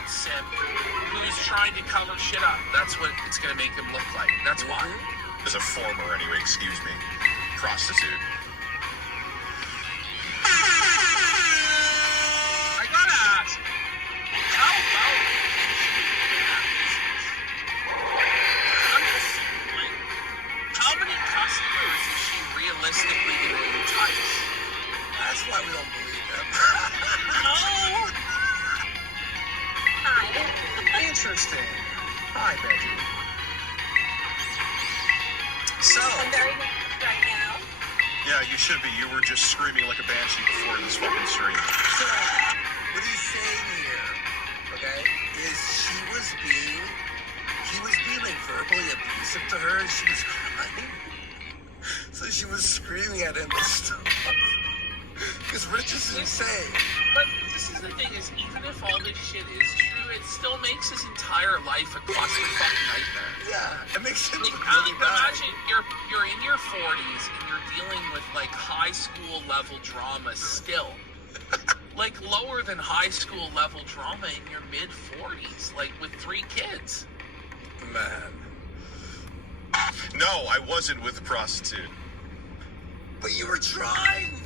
corporate simp who's trying to cover shit up. That's what it's going to make him look like. That's why. As a former, anyway, excuse me, prostitute. I gotta ask, how well can she be in that business? I'm just like, how many customers is she realistically going to entice? That's why we don't believe him. No. Hi. Interesting. Hi, Betty. So, I'm very nervous right now. Yeah, you should be. You were just screaming like a banshee before this fucking stream. so what he's saying here, okay, is he was being like verbally abusive to her, and she was crying. So she was screaming at him to stop. Because Rich is insane. But this is the thing, is even if all this shit is true, it still makes his entire life a clusterfuck nightmare. Yeah, it makes him Like, look really bad. imagine you're in your 40s and you're dealing with like high school level drama still. Like lower than high school level drama in your mid 40s, like with 3 kids. Man. No, I wasn't with a prostitute. But you were trying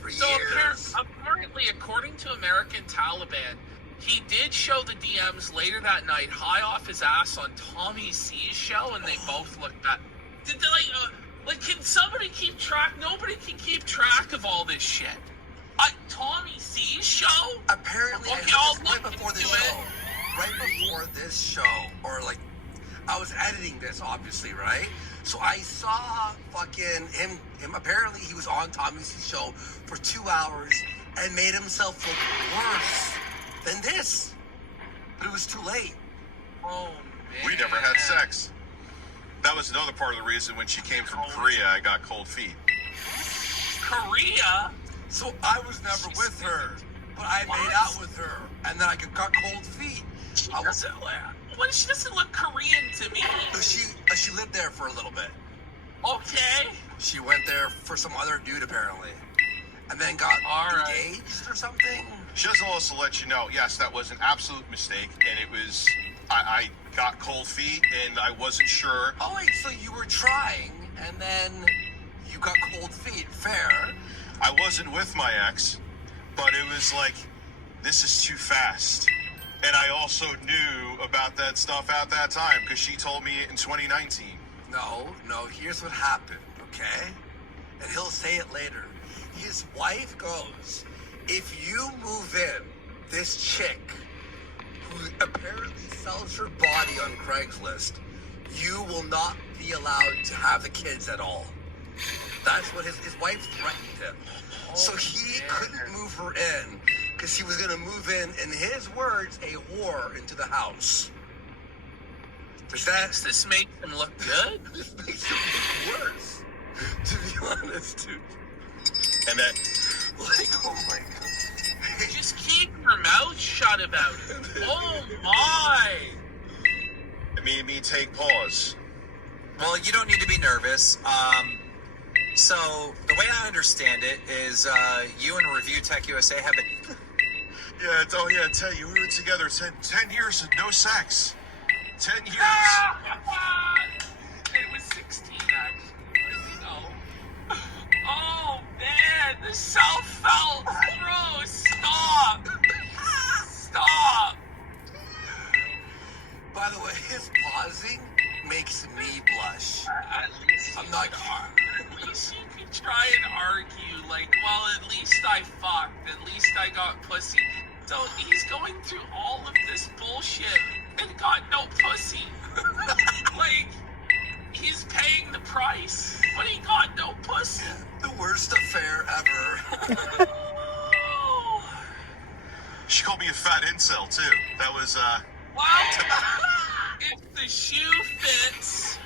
for So years. apparently, according to American Taliban, he did show the DMs later that night high off his ass on Tommy C's show, and they both looked at. Did they can somebody keep track? Nobody can keep track of all this shit. Tommy C's show? Apparently, Okay, I I'll heard this right look before this into it. show. Right before this show, or like, I was editing this, obviously, right? So I saw fucking him. Apparently, he was on Tommy C's show for 2 hours and made himself look worse than this. But it was too late. Oh man. We never had sex. That was another part of the reason when she came from Korea, I got cold feet. Korea? So I was never with her, but I made out with her, and then I got cold feet. She I was, doesn't look. Well, she doesn't look Korean to me. she lived there for a little bit. Okay. She went there for some other dude apparently, and then got All right. engaged or something. She doesn't also let you know, yes, that was an absolute mistake, and it was, I got cold feet, and I wasn't sure. Oh wait, so you were trying, and then you got cold feet. Fair. I wasn't with my ex, but it was like, this is too fast. And I also knew about that stuff at that time, because she told me in 2019. No, here's what happened, okay? And he'll say it later. His wife goes, if you move in this chick who apparently sells her body on Craigslist, you will not be allowed to have the kids at all. That's what his wife threatened him. So he couldn't move her in because he was going to move in his words, a whore into the house. Does This makes him look good? This makes him look worse, to be honest, dude. And that, Like, oh my god. Just keep your mouth shut about it. Oh my! it made me take pause. Well, you don't need to be nervous. So the way I understand it is you and Review Tech USA have been... Yeah, I tell you, we were together 10 years and no sex. 10 years. It was 16 actually. No. Oh man, the self felt gross. Stop. Stop. By the way, his pausing makes me blush. At least I'm not At least you could try and argue, like, well, at least I fucked. At least I got pussy. So he's going through all of this bullshit and got no pussy. Like, he's paying the price, but he got no pussy. The worst affair ever. Oh. She called me a fat incel, too. That was, Well, if the shoe fits,